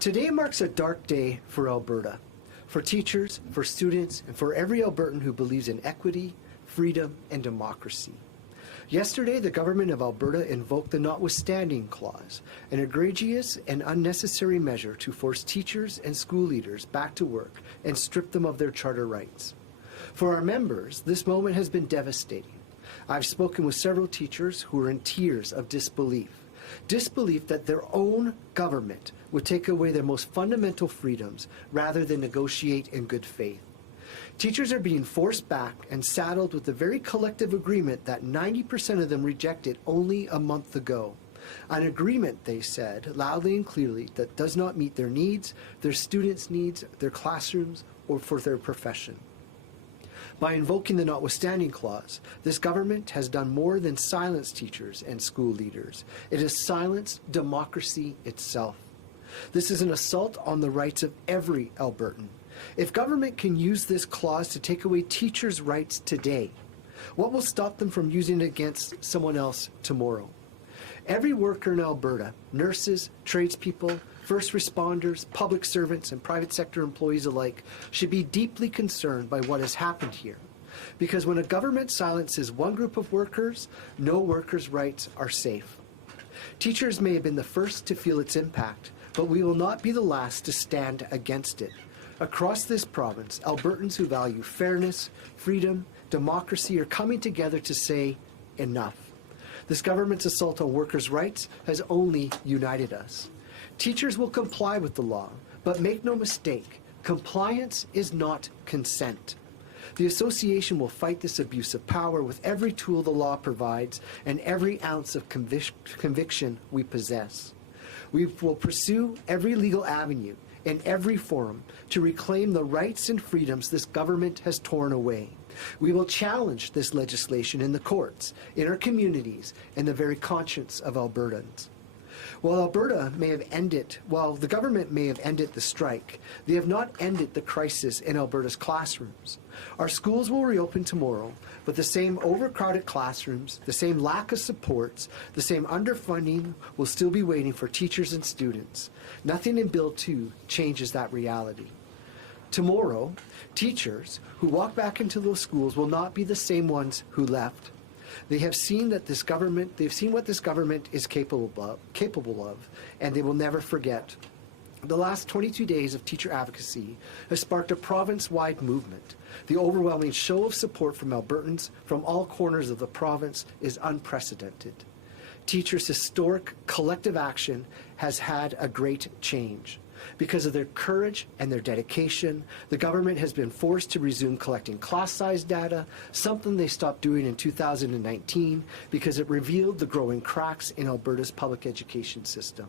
Today marks a dark day for Alberta, for teachers, for students, and for every Albertan who believes in equity, freedom, and democracy. Yesterday, the government of Alberta invoked the notwithstanding clause, an egregious and unnecessary measure to force teachers and school leaders back to work and strip them of their charter rights. For our members, this moment has been devastating. I've spoken with several teachers who are in tears of disbelief that their own government would take away their most fundamental freedoms rather than negotiate in good faith. Teachers are being forced back and saddled with the very collective agreement that 90% of them rejected only a month ago. An agreement, they said, loudly and clearly, that does not meet their needs, their students' needs, their classrooms, or for their profession. By invoking the notwithstanding clause, this government has done more than silence teachers and school leaders. It has silenced democracy itself. This is an assault on the rights of every Albertan. If government can use this clause to take away teachers' rights today, what will stop them from using it against someone else tomorrow? Every worker in Alberta, nurses, tradespeople, first responders, public servants, and private sector employees alike, should be deeply concerned by what has happened here. Because when a government silences one group of workers, no workers' rights are safe. Teachers may have been the first to feel its impact, but we will not be the last to stand against it. Across this province, Albertans who value fairness, freedom, democracy are coming together to say, enough. This government's assault on workers' rights has only united us. Teachers will comply with the law, but make no mistake, compliance is not consent. The association will fight this abuse of power with every tool the law provides and every ounce of conviction we possess. We will pursue every legal avenue in every forum to reclaim the rights and freedoms this government has torn away. We will challenge this legislation in the courts, in our communities, and the very conscience of Albertans. While the government may have ended the strike, they have not ended the crisis in Alberta's classrooms. Our schools will reopen tomorrow, but the same overcrowded classrooms, the same lack of supports, the same underfunding will still be waiting for teachers and students. Nothing in Bill 2 changes that reality. Tomorrow, teachers who walk back into those schools will not be the same ones who left. They have seen what this government is capable of, and they will never forget. The last 22 days of teacher advocacy has sparked a province-wide movement. The overwhelming show of support from Albertans from all corners of the province is unprecedented. Teachers' historic collective action has had a great change. Because of their courage and their dedication, the government has been forced to resume collecting class size data, something they stopped doing in 2019 because it revealed the growing cracks in Alberta's public education system.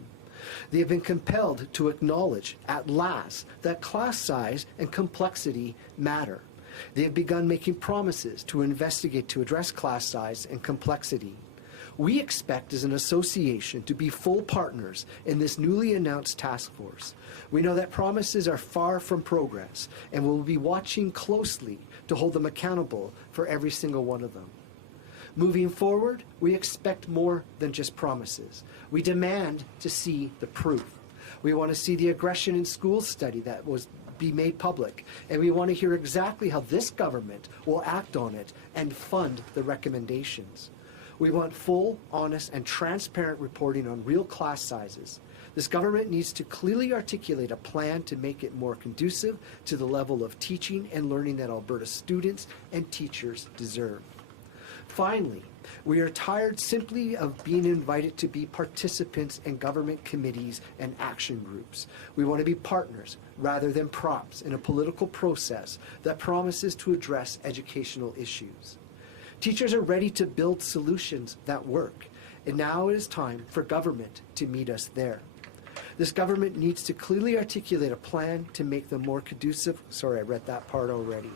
They have been compelled to acknowledge, at last, that class size and complexity matter. They have begun making promises to investigate to address class size and complexity. We expect as an association to be full partners in this newly announced task force. We know that promises are far from progress, and we'll be watching closely to hold them accountable for every single one of them. Moving forward, we expect more than just promises. We demand to see the proof. We want to see the aggression in schools study that be made public, and we want to hear exactly how this government will act on it and fund the recommendations. We want full, honest, and transparent reporting on real class sizes. This government needs to clearly articulate a plan to make it more conducive to the level of teaching and learning that Alberta students and teachers deserve. Finally, we are tired simply of being invited to be participants in government committees and action groups. We want to be partners rather than props in a political process that promises to address educational issues. Teachers are ready to build solutions that work, and now it is time for government to meet us there. This government needs to clearly articulate a plan to make them more conducive. Sorry, I read that part already.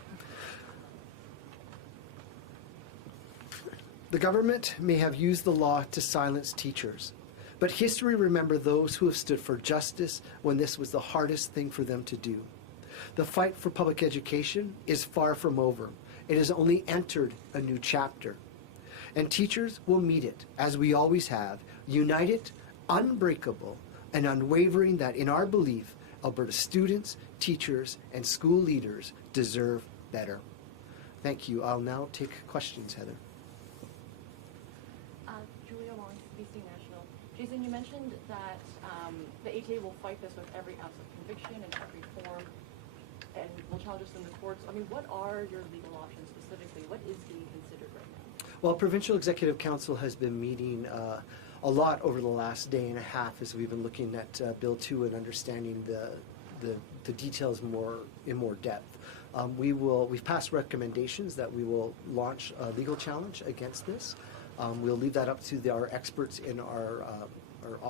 The government may have used the law to silence teachers, but history remembers those who have stood for justice when this was the hardest thing for them to do. The fight for public education is far from over. It has only entered a new chapter. And teachers will meet it, as we always have, united, unbreakable, and unwavering that in our belief, Alberta students, teachers, and school leaders deserve better. Thank you. I'll now take questions, Heather. Julia Wong, BC National. Jason, you mentioned that the ATA will fight this with every ounce of conviction and every form, and will challenge us in the courts. I mean, what are your legal options specifically? What is being considered right now? Well, Provincial Executive Council has been meeting a lot over the last day and a half as we've been looking at Bill 2 and understanding the details in more depth. We've passed recommendations that we will launch a legal challenge against this. We'll leave that up to our experts in our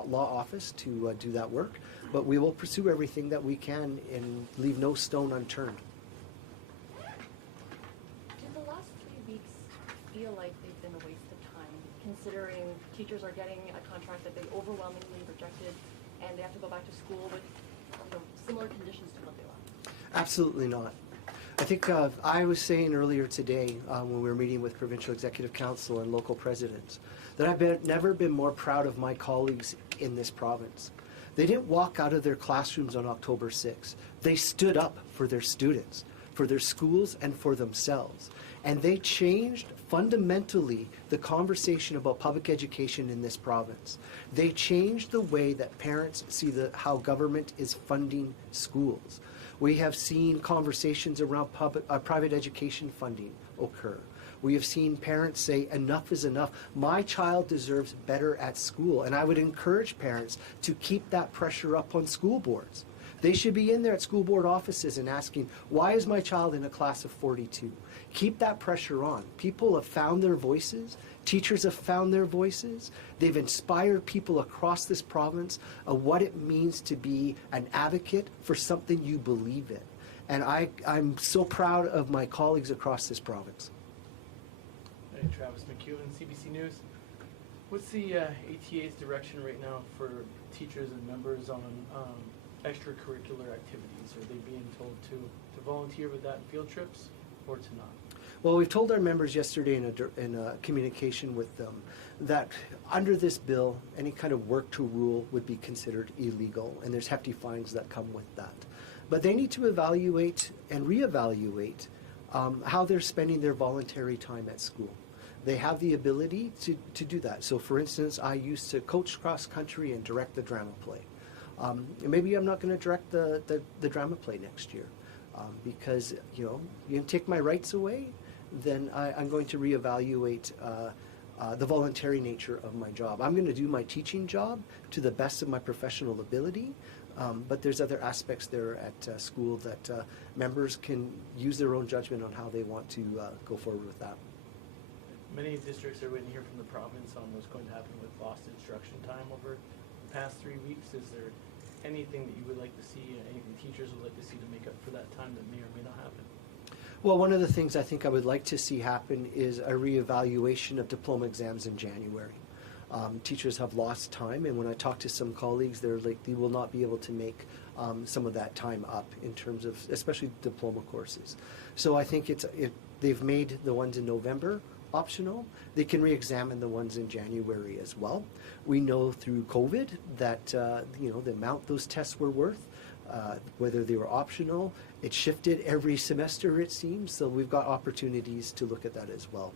law office to do that work, but we will pursue everything that we can and leave no stone unturned. Did the last 3 weeks feel like they've been a waste of time, considering teachers are getting a contract that they overwhelmingly rejected and they have to go back to school with similar conditions to what they left? Absolutely not. I think I was saying earlier today when we were meeting with Provincial Executive Council and local presidents that I've never been more proud of my colleagues in this province. They didn't walk out of their classrooms on October 6th. They stood up for their students, for their schools, and for themselves. And they changed fundamentally the conversation about public education in this province. They changed the way that parents see how government is funding schools. We have seen conversations around private education funding occur. We have seen parents say, enough is enough. My child deserves better at school. And I would encourage parents to keep that pressure up on school boards. They should be in there at school board offices and asking, why is my child in a class of 42? Keep that pressure on. People have found their voices. Teachers have found their voices. They've inspired people across this province of what it means to be an advocate for something you believe in. And I'm so proud of my colleagues across this province. Hey, Travis McEwen, CBC News. What's the ATA's direction right now for teachers and members on extracurricular activities? Are they being told to volunteer with that in field trips or to not? Well, we've told our members yesterday in a communication with them that under this bill, any kind of work to rule would be considered illegal, and there's hefty fines that come with that. But they need to evaluate and reevaluate how they're spending their voluntary time at school. They have the ability to do that. So, for instance, I used to coach cross country and direct the drama play. Maybe I'm not going to direct the drama play next year because you can take my rights away. Then I'm going to reevaluate the voluntary nature of my job. I'm going to do my teaching job to the best of my professional ability, but there's other aspects there at school that members can use their own judgment on how they want to go forward with that. Many districts are waiting to hear from the province on what's going to happen with lost instruction time over the past 3 weeks. Is there anything that you would like to see, anything teachers would like to see to make up for that time that may or may not happen? Well, one of the things I think I would like to see happen is a reevaluation of diploma exams in January. Teachers have lost time, and when I talk to some colleagues, they're like they will not be able to make some of that time up in terms of especially diploma courses. So I think they've made the ones in November optional. They can re-examine the ones in January as well. We know through COVID that the amount those tests were worth, whether they were optional, it shifted every semester it seems, so we've got opportunities to look at that as well.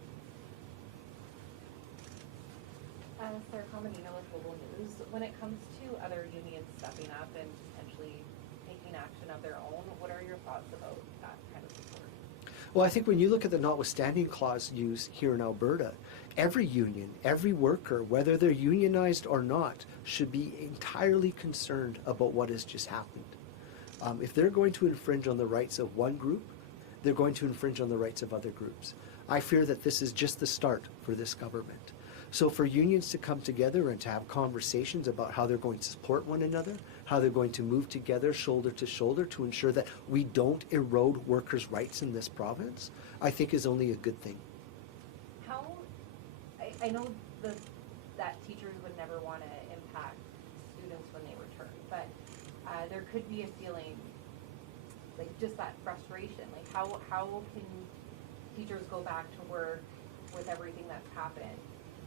Sarah Cominino with Global News. When it comes to other unions stepping up and potentially taking action of their own, what are your thoughts about that kind of support? Well, I think when you look at the notwithstanding clause used here in Alberta, every union, every worker, whether they're unionized or not, should be entirely concerned about what has just happened. If they're going to infringe on the rights of one group, they're going to infringe on the rights of other groups. I fear that this is just the start for this government. So for unions to come together and to have conversations about how they're going to support one another, how they're going to move together shoulder to shoulder to ensure that we don't erode workers' rights in this province, I think is only a good thing. I know that teachers would never want to impact students when they return, but there could be a feeling, like just that frustration, like how can teachers go back to work with everything that's happened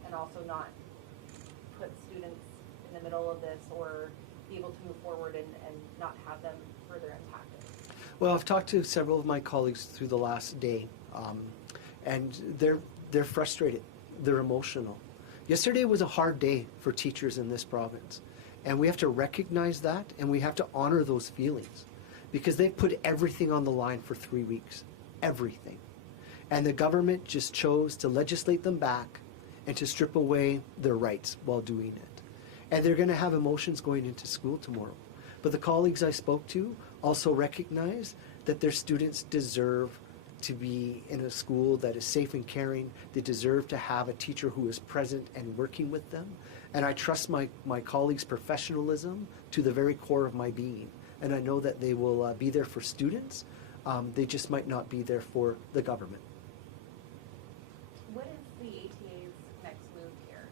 and also not put students in the middle of this or be able to move forward and not have them further impacted? Well, I've talked to several of my colleagues through the last day, and they're frustrated. They're emotional. Yesterday was a hard day for teachers in this province, and we have to recognize that, and we have to honor those feelings, because they've put everything on the line for 3 weeks, everything. And the government just chose to legislate them back and to strip away their rights while doing it. And they're going to have emotions going into school tomorrow. But the colleagues I spoke to also recognize that their students deserve to be in a school that is safe and caring. They deserve to have a teacher who is present and working with them. And I trust my colleagues' professionalism to the very core of my being. And I know that they will be there for students. They just might not be there for the government. What is the ATA's next move here?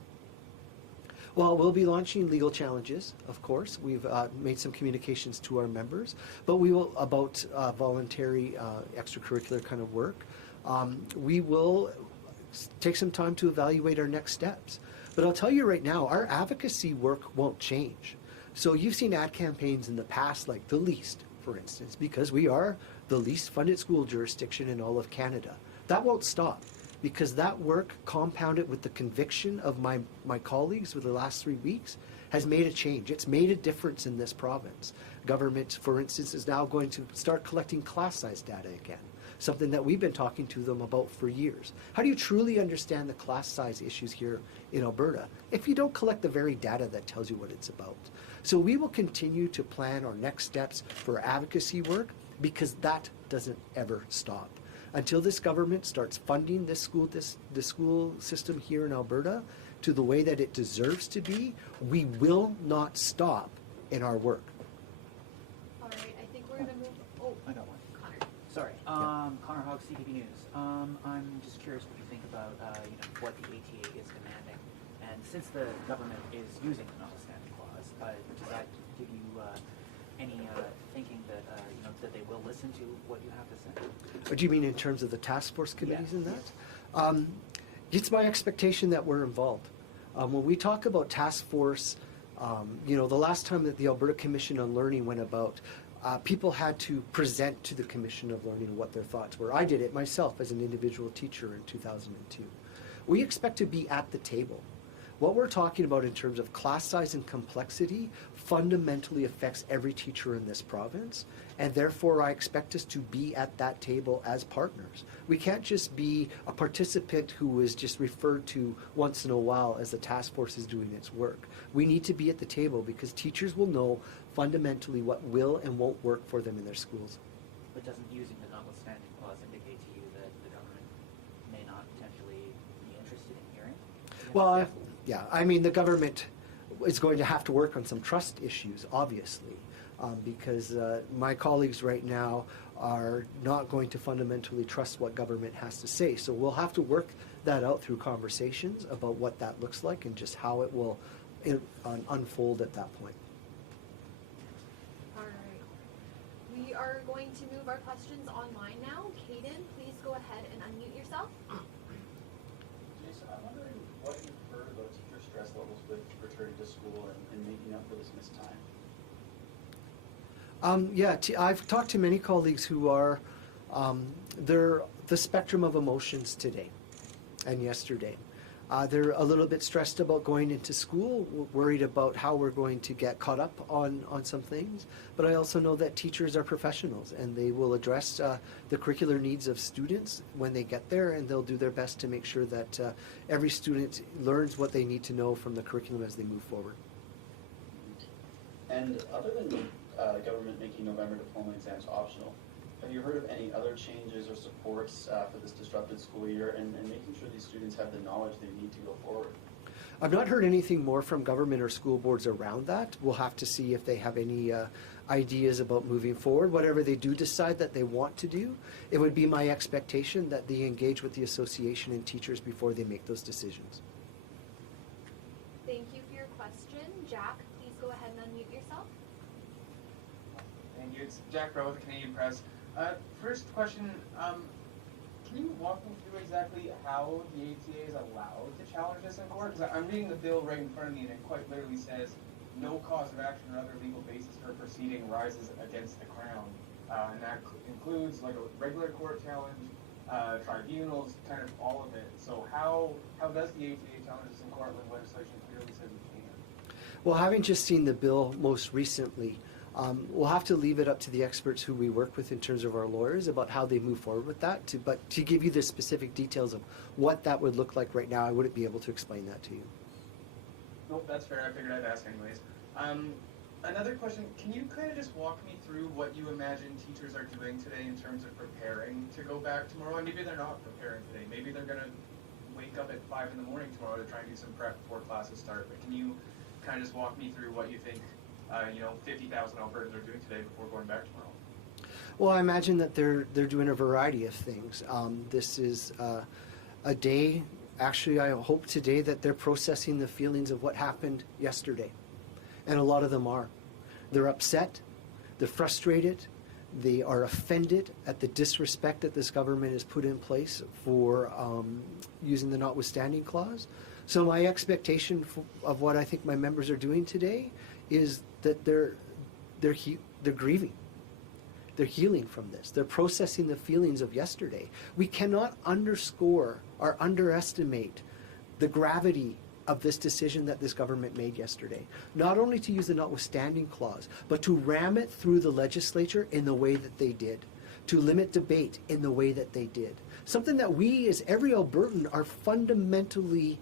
Well, we'll be launching legal challenges, of course. We've made some communications to our members, but we will, about voluntary extracurricular kind of work. We will take some time to evaluate our next steps. But I'll tell you right now, our advocacy work won't change. So you've seen ad campaigns in the past, like the least, for instance, because we are the least funded school jurisdiction in all of Canada. That won't stop, because that work, compounded with the conviction of my colleagues over the last 3 weeks, has made a change. It's made a difference in this province. Government, for instance, is now going to start collecting class size data again, something that we've been talking to them about for years. How do you truly understand the class size issues here in Alberta if you don't collect the very data that tells you what it's about? So we will continue to plan our next steps for advocacy work, because that doesn't ever stop. Until this government starts funding this school system here in Alberta to the way that it deserves to be, we will not stop in our work. All right, I think we're gonna move. Oh, I got one. Connor. Sorry, Connor Hogg, CTV News. I'm just curious what you think about what the ATA is demanding, and since the government is using the notwithstanding clause, does that give you any thinking that that they will listen to what you have to say? Or do you mean in terms of the task force committees Yes. and that? It's my expectation that we're involved. When we talk about task force, the last time that the Alberta Commission on Learning went about, people had to present to the Commission of Learning what their thoughts were. I did it myself as an individual teacher in 2002. We expect to be at the table. What we're talking about in terms of class size and complexity fundamentally affects every teacher in this province, and therefore I expect us to be at that table as partners. We can't just be a participant who is just referred to once in a while as the task force is doing its work. We need to be at the table, because teachers will know fundamentally what will and won't work for them in their schools. But doesn't using the notwithstanding clause indicate to you that the government may not potentially be interested in hearing? Well, yeah, I mean, the government is going to have to work on some trust issues, obviously, because my colleagues right now are not going to fundamentally trust what government has to say. So we'll have to work that out through conversations about what that looks like and just how it will unfold at that point. All right. We are going to move our questions online now. Kaden, please go ahead and unmute yourself. Jason, I'm wondering what you've heard about teacher stress levels with returning to school and making up for this missed time. I've talked to many colleagues who are, they're the spectrum of emotions today and yesterday. They're a little bit stressed about going into school, worried about how we're going to get caught up on some things. But I also know that teachers are professionals, and they will address the curricular needs of students when they get there, and they'll do their best to make sure that every student learns what they need to know from the curriculum as they move forward. And other than the government making November diploma exams optional, have you heard of any other changes or supports for this disrupted school year and making sure these students have the knowledge they need to go forward? I've not heard anything more from government or school boards around that. We'll have to see if they have any ideas about moving forward. Whatever they do decide that they want to do, it would be my expectation that they engage with the association and teachers before they make those decisions. Thank you for your question. Jack, please go ahead and unmute yourself. Thank you. It's Jack Rowe with the Canadian Press. First question, can you walk me through exactly how the ATA is allowed to challenge this in court? Because I'm reading the bill right in front of me, and it quite literally says no cause of action or other legal basis for a proceeding rises against the Crown. And that includes like a regular court challenge, tribunals, kind of all of it. So how does the ATA challenge this in court when legislation clearly says it can? Well, having just seen the bill most recently, we'll have to leave it up to the experts who we work with in terms of our lawyers about how they move forward with that. But to give you the specific details of what that would look like right now, I wouldn't be able to explain that to you. Nope, that's fair. I figured I'd ask anyways. Another question, can you kind of just walk me through what you imagine teachers are doing today in terms of preparing to go back tomorrow? And maybe they're not preparing today. Maybe they're going to wake up at 5 in the morning tomorrow to try and do some prep before classes start. But can you kind of just walk me through what you think 50,000 Albertans are doing today before going back tomorrow? Well, I imagine that they're doing a variety of things. This is a day, actually I hope today, that they're processing the feelings of what happened yesterday. And a lot of them are. They're upset, they're frustrated, they are offended at the disrespect that this government has put in place for using the notwithstanding clause. So my expectation of what I think my members are doing today is that they're grieving. They're healing from this. They're processing the feelings of yesterday. We cannot underscore or underestimate the gravity of this decision that this government made yesterday. Not only to use the notwithstanding clause, but to ram it through the legislature in the way that they did. To limit debate in the way that they did. Something that we, as every Albertan, are fundamentally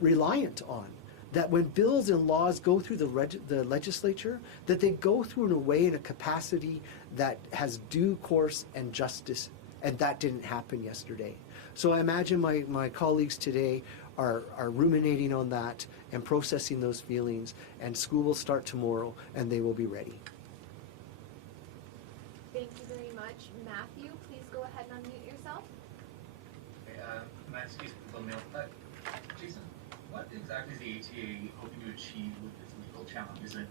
reliant on. That when bills and laws go through the legislature, that they go through in a way, in a capacity that has due course and justice, and that didn't happen yesterday. So I imagine my colleagues today are ruminating on that and processing those feelings, and school will start tomorrow, and they will be ready. Thank you very much. Matthew, please go ahead and unmute yourself. Okay, my excuse for the mail. Jason, what exactly is the ATA hoping to achieve with this legal challenge? Is it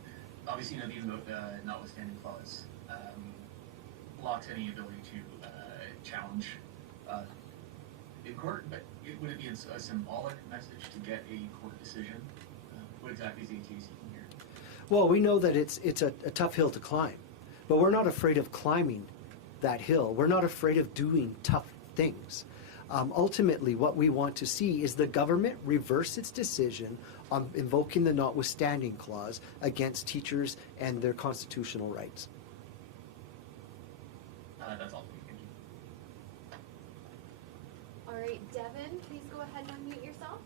obviously the notwithstanding clause blocks any ability to challenge in court, but would it be a symbolic message to get a court decision? What exactly is the ATA seeking here? Well, we know that it's a tough hill to climb, but we're not afraid of climbing that hill. We're not afraid of doing tough things. Ultimately, what we want to see is the government reverse its decision on invoking the notwithstanding clause against teachers and their constitutional rights. That's all. Thank you. All right, Devin, please go ahead and unmute yourself.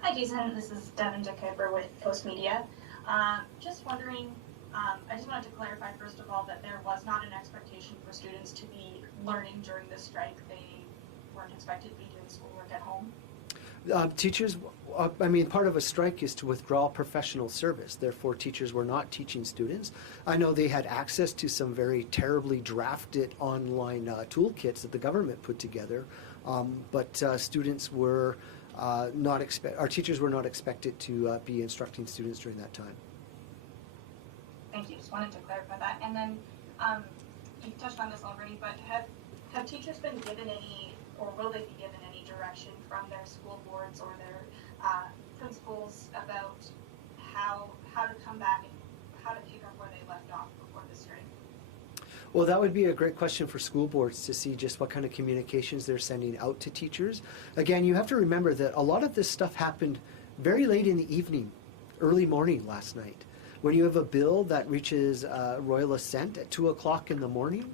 Hi Jason, this is Devin Jacober with Post Media. Just wondering, I just wanted to clarify first of all that there was not an expectation for students to be learning during this strike. They weren't expected to be doing schoolwork at home. Teachers, part of a strike is to withdraw professional service. Therefore, teachers were not teaching students. I know they had access to some very terribly drafted online toolkits that the government put together, but students were our teachers were not expected to be instructing students during that time. Thank you. Just wanted to clarify that. And then you touched on this already, but have teachers been given any, or will they be given any direction from their school boards or their principals about how to come back and how to pick up where they left off before the strike? Well, that would be a great question for school boards to see just what kind of communications they're sending out to teachers. Again, you have to remember that a lot of this stuff happened very late in the evening, early morning last night. When you have a bill that reaches royal assent at 2 o'clock in the morning,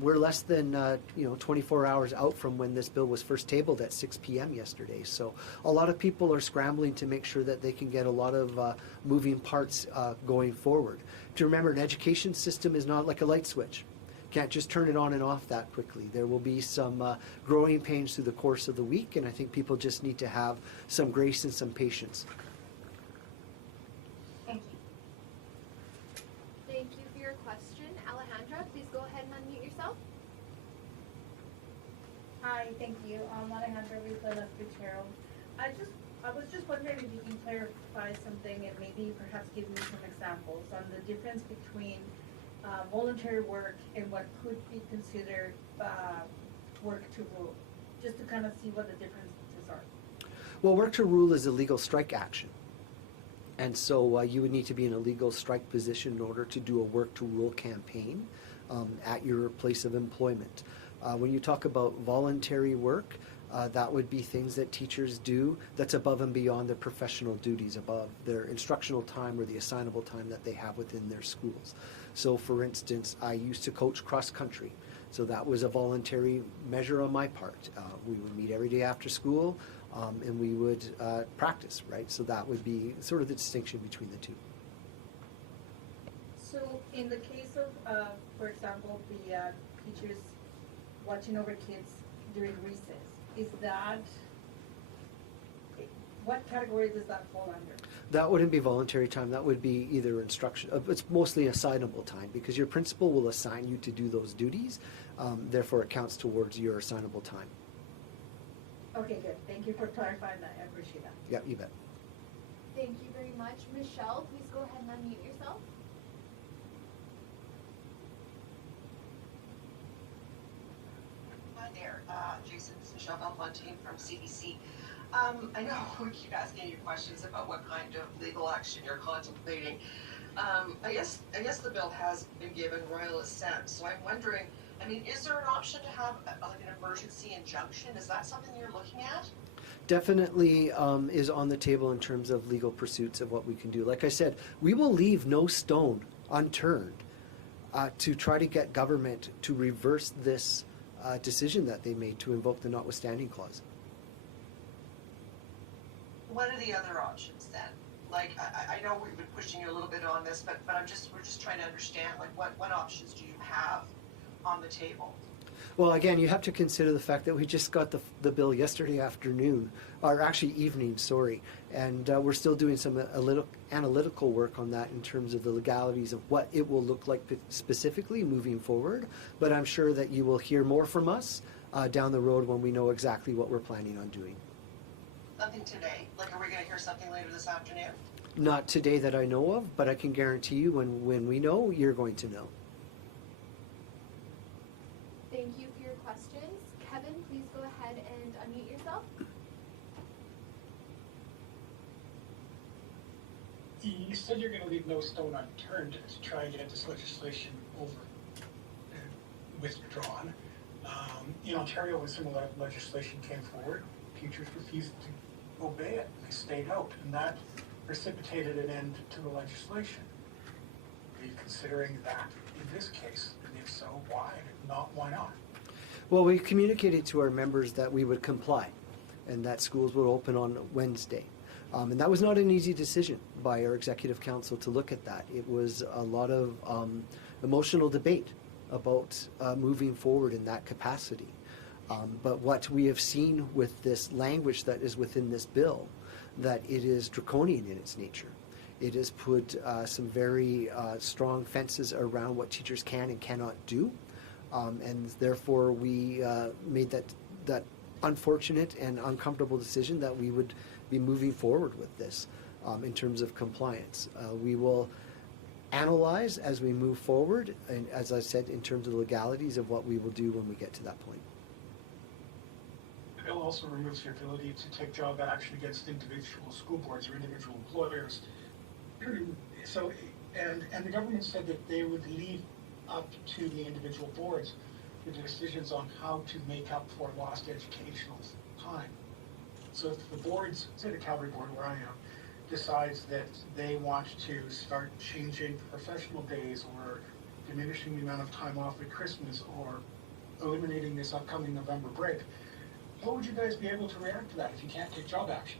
we're less than 24 hours out from when this bill was first tabled at 6 p.m. yesterday. So a lot of people are scrambling to make sure that they can get a lot of moving parts going forward. To remember, an education system is not like a light switch. Can't just turn it on and off that quickly. There will be some growing pains through the course of the week, and I think people just need to have some grace and some patience. Thank you. Thank you for your question. Alejandra, please go ahead and unmute yourself. Hi, thank you. Alejandra Ripley, Fitzgerald. I was just wondering if you can clarify something and maybe perhaps give me some examples on the difference between voluntary work and what could be considered work to rule, just to kind of see what the differences are. Well, work to rule is a legal strike action. And so you would need to be in a legal strike position in order to do a work to rule campaign at your place of employment. When you talk about voluntary work, that would be things that teachers do that's above and beyond their professional duties, above their instructional time or the assignable time that they have within their schools. So for instance, I used to coach cross country. So that was a voluntary measure on my part. We would meet every day after school and we would practice, right? So that would be sort of the distinction between the two. So in the case of, for example, the teachers watching over kids during recess, is that, what category does that fall under? That wouldn't be voluntary time. That would be either instruction. It's mostly assignable time because your principal will assign you to do those duties. Therefore, it counts towards your assignable time. Okay, good. Thank you for clarifying that. I appreciate that. Yeah, you bet. Thank you very much. Michelle, please go ahead and unmute yourself. Hi there, Jason Schilling from CBC. I know we keep asking you questions about what kind of legal action you're contemplating. I guess the bill has been given royal assent, so I'm wondering, I mean, is there an option to have like an emergency injunction? Is that something you're looking at? Definitely is on the table in terms of legal pursuits of what we can do. Like I said, we will leave no stone unturned to try to get government to reverse this decision that they made to invoke the notwithstanding clause. What are the other options then? Like, I know we've been pushing you a little bit on this, but we're just trying to understand, like, what options do you have on the table? Well, again, you have to consider the fact that we just got the bill yesterday afternoon, or actually evening, sorry, and we're still doing some analytical work on that in terms of the legalities of what it will look like specifically moving forward. But I'm sure that you will hear more from us down the road when we know exactly what we're planning on doing. Nothing today? Like, are we going to hear something later this afternoon? Not today that I know of, but I can guarantee you when we know, you're going to know. Thank you for your questions. Kevin, please go ahead and unmute yourself. You said you're going to leave no stone unturned to try and get this legislation withdrawn. In Ontario, when similar legislation came forward, teachers refused to obey it. They stayed out, and that precipitated an end to the legislation. Are you considering that in this case? And if so, why? And if not, why not? Well, we communicated to our members that we would comply and that schools would open on Wednesday. And that was not an easy decision by our executive council to look at that. It was a lot of emotional debate about moving forward in that capacity. But what we have seen with this language that is within this bill, that it is draconian in its nature. It has put some very strong fences around what teachers can and cannot do. And therefore we made that unfortunate and uncomfortable decision that we would be moving forward with this in terms of compliance. We will analyze as we move forward, and as I said, in terms of the legalities of what we will do when we get to that point. The bill also removes your ability to take job action against individual school boards or individual employers. So, and the government said that they would leave up to the individual boards the decisions on how to make up for lost educational time. So if the boards, say the Calgary board where I am, decides that they want to start changing professional days or diminishing the amount of time off at Christmas or eliminating this upcoming November break, how would you guys be able to react to that if you can't take job action?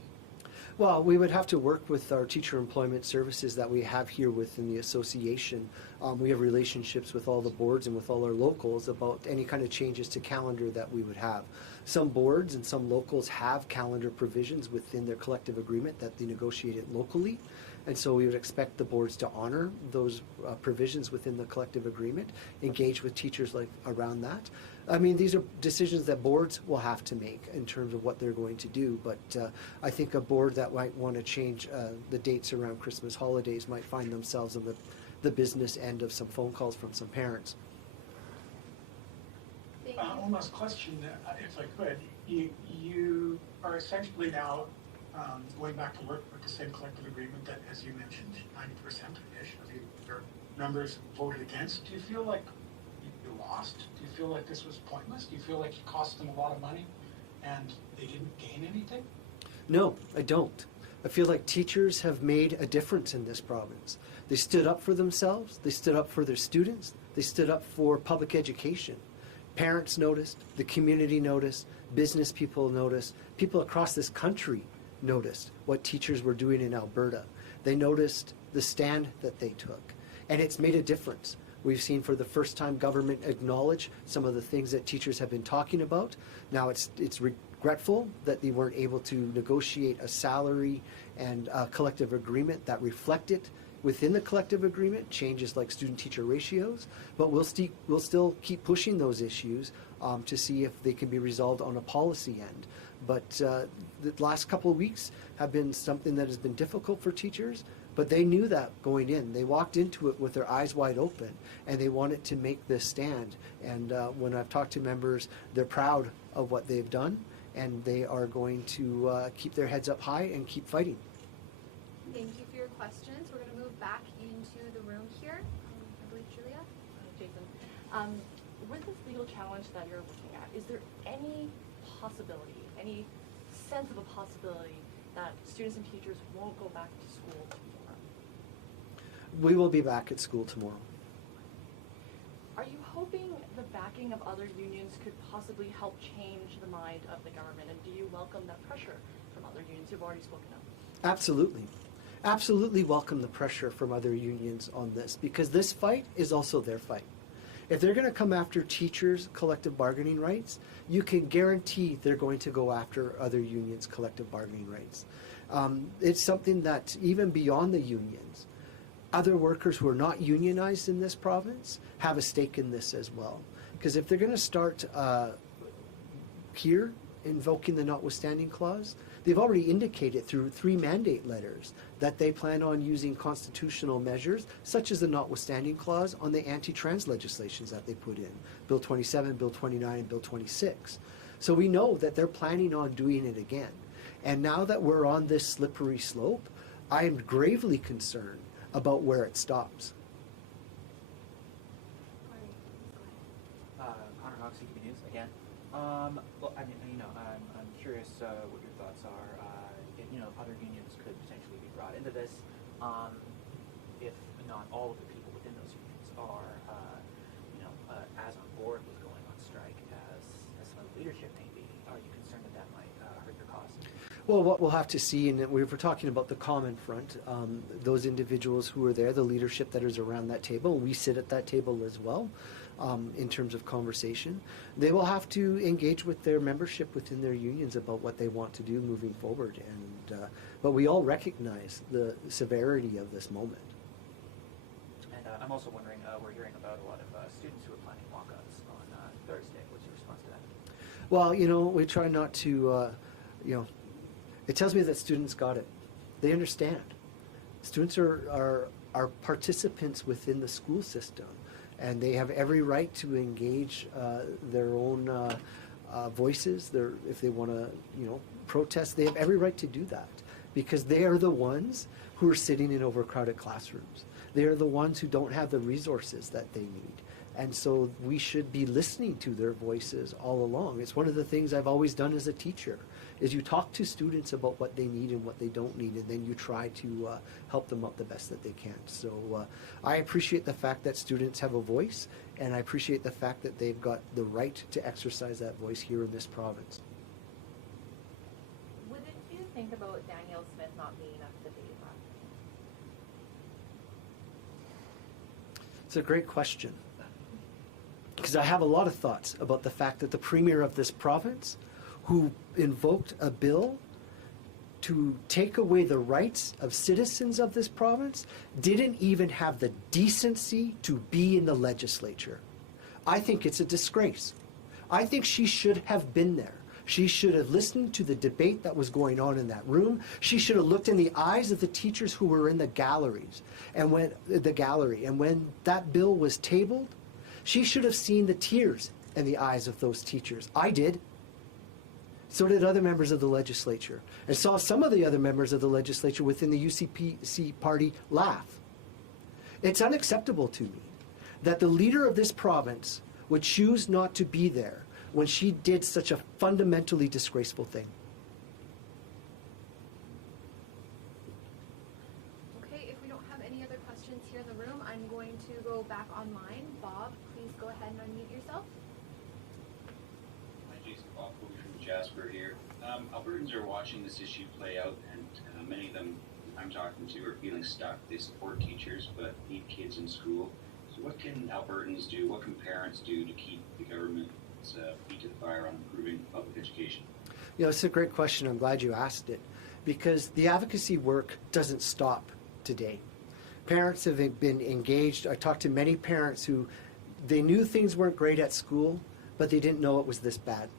Well, we would have to work with our teacher employment services that we have here within the association. We have relationships with all the boards and with all our locals about any kind of changes to calendar that we would have. Some boards and some locals have calendar provisions within their collective agreement that they negotiated locally. And so we would expect the boards to honor those provisions within the collective agreement, engage with teachers like around that. I mean, these are decisions that boards will have to make in terms of what they're going to do, but I think a board that might want to change the dates around Christmas holidays might find themselves on the business end of some phone calls from some parents. One last question, if I could. You are essentially now going back to work with the same collective agreement that, as you mentioned, 90%-ish of your members voted against. Do you feel like you lost? Do you feel like this was pointless? Do you feel like it cost them a lot of money and they didn't gain anything? No, I don't. I feel like teachers have made a difference in this province. They stood up for themselves, they stood up for their students, they stood up for public education. Parents noticed, the community noticed, business people noticed, people across this country noticed what teachers were doing in Alberta. They noticed the stand that they took, and it's made a difference. We've seen for the first time government acknowledge some of the things that teachers have been talking about. Now it's regretful that they weren't able to negotiate a salary and a collective agreement that reflected within the collective agreement changes like student-teacher ratios, but we'll still keep pushing those issues to see if they can be resolved on a policy end. But the last couple of weeks have been something that has been difficult for teachers, but they knew that going in. They walked into it with their eyes wide open, and they wanted to make this stand. And when I've talked to members, they're proud of what they've done, and they are going to keep their heads up high and keep fighting. Thank you for your questions. We're going to move back into the room here. I believe Julia. Jason, with this legal challenge that you're looking at, is there any possibility, any sense of a possibility that students and teachers won't go back to school tomorrow? We will be back at school tomorrow. Are you hoping the backing of other unions could possibly help change the mind of the government, and do you welcome that pressure from other unions who've already spoken up? Absolutely. Absolutely welcome the pressure from other unions on this, because this fight is also their fight. If they're going to come after teachers' collective bargaining rights, you can guarantee they're going to go after other unions' collective bargaining rights. It's something that even beyond the unions, other workers who are not unionized in this province have a stake in this as well. Because if they're going to start here invoking the notwithstanding clause, they've already indicated through 3 mandate letters that they plan on using constitutional measures such as the notwithstanding clause on the anti-trans legislations that they put in, Bill 27, Bill 29, and Bill 26. So we know that they're planning on doing it again. And now that we're on this slippery slope, I am gravely concerned about where it stops. Connor Hawk, CTV News again. Well, I mean, I'm curious what your thoughts are. If other unions could potentially be brought into this, if not all of the people within those unions are, as on board with going on strike as some of the leadership may be. Are you concerned that might hurt your cause? Well, what we'll have to see, and we were talking about the common front, those individuals who are there, the leadership that is around that table, we sit at that table as well. In terms of conversation, they will have to engage with their membership within their unions about what they want to do moving forward. And but we all recognize the severity of this moment. And I'm also wondering, we're hearing about a lot of students who are planning walkouts on Thursday. What's your response to that? Well, we try not to, it tells me that students got it. They understand. Students are participants within the school system. And they have every right to engage their own voices. If they want to, protest, they have every right to do that, because they are the ones who are sitting in overcrowded classrooms. They are the ones who don't have the resources that they need. And so we should be listening to their voices all along. It's one of the things I've always done as a teacher, is you talk to students about what they need and what they don't need, and then you try to help them out the best that they can. So I appreciate the fact that students have a voice, and I appreciate the fact that they've got the right to exercise that voice here in this province. What did you think about Danielle Smith not being up to date last night? It's a great question, because I have a lot of thoughts about the fact that the Premier of this province, who invoked a bill to take away the rights of citizens of this province, didn't even have the decency to be in the legislature. I think it's a disgrace. I think she should have been there. She should have listened to the debate that was going on in that room. She should have looked in the eyes of the teachers who were in the galleries, and when that bill was tabled, she should have seen the tears in the eyes of those teachers. I did. So did other members of the legislature. And saw some of the other members of the legislature within the UCPC party laugh. It's unacceptable to me that the leader of this province would choose not to be there when she did such a fundamentally disgraceful thing. Okay, if we don't have any other questions here in the room, I'm going to go back online. Bob, please go ahead and unmute yourself. Hi, Jason from Jasper here. Albertans are watching this issue play out, and many of them I'm talking to are feeling stuck. They support teachers, but need kids in school. So what can Albertans do, what can parents do to keep the government's feet to the fire on improving public education? You know, it's a great question. I'm glad you asked it, because the advocacy work doesn't stop today. Parents have been engaged. I talked to many parents who they knew things weren't great at school, but they didn't know it was this bad.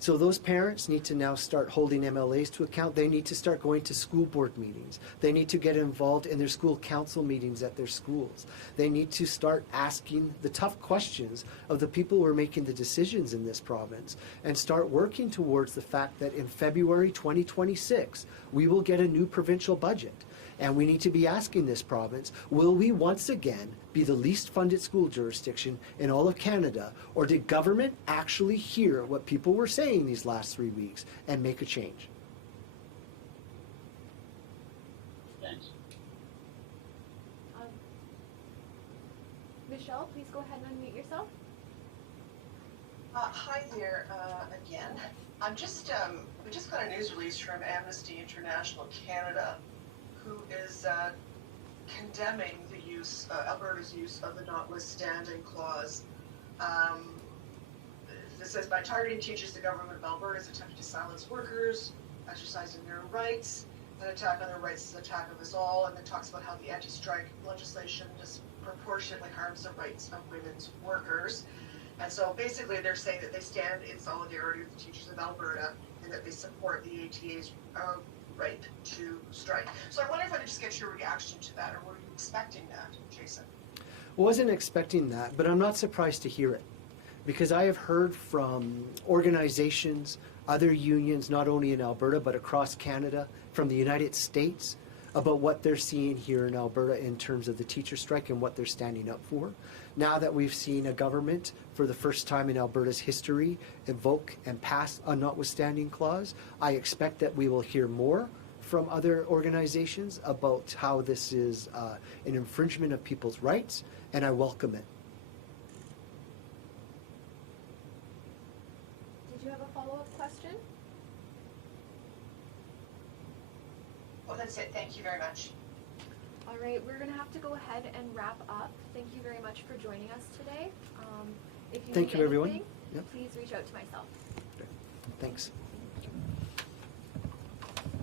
So those parents need to now start holding MLAs to account. They need to start going to school board meetings. They need to get involved in their school council meetings at their schools. They need to start asking the tough questions of the people who are making the decisions in this province, and start working towards the fact that in February 2026, we will get a new provincial budget. And we need to be asking this province, will we once again be the least funded school jurisdiction in all of Canada, or did government actually hear what people were saying these last 3 weeks and make a change? Thanks. Michelle, please go ahead and unmute yourself. Hi there, again. We just got a news release from Amnesty International Canada, who is condemning the use, Alberta's use of the notwithstanding clause. This says, by targeting teachers, the government of Alberta is attempting to silence workers, exercising their rights. An attack on their rights is an attack of us all, and it talks about how the anti-strike legislation disproportionately harms the rights of women's workers. And so basically they're saying that they stand in solidarity with the teachers of Alberta, and that they support the ATA's right to strike. So I wonder if I could just get your reaction to that, or were you expecting that, Jason? Wasn't expecting that, but I'm not surprised to hear it, because I have heard from organizations, other unions, not only in Alberta but across Canada, from the United States, about what they're seeing here in Alberta in terms of the teacher strike and what they're standing up for. Now that we've seen a government, for the first time in Alberta's history, invoke and pass a notwithstanding clause, I expect that we will hear more from other organizations about how this is an infringement of people's rights, and I welcome it. Did you have a follow-up question? Oh, that's it. Thank you very much. All right, we're going to have to go ahead and wrap up. Thank you very much for joining us today. If you Thank need you, everyone. anything, Yep. please reach out to myself. Thanks.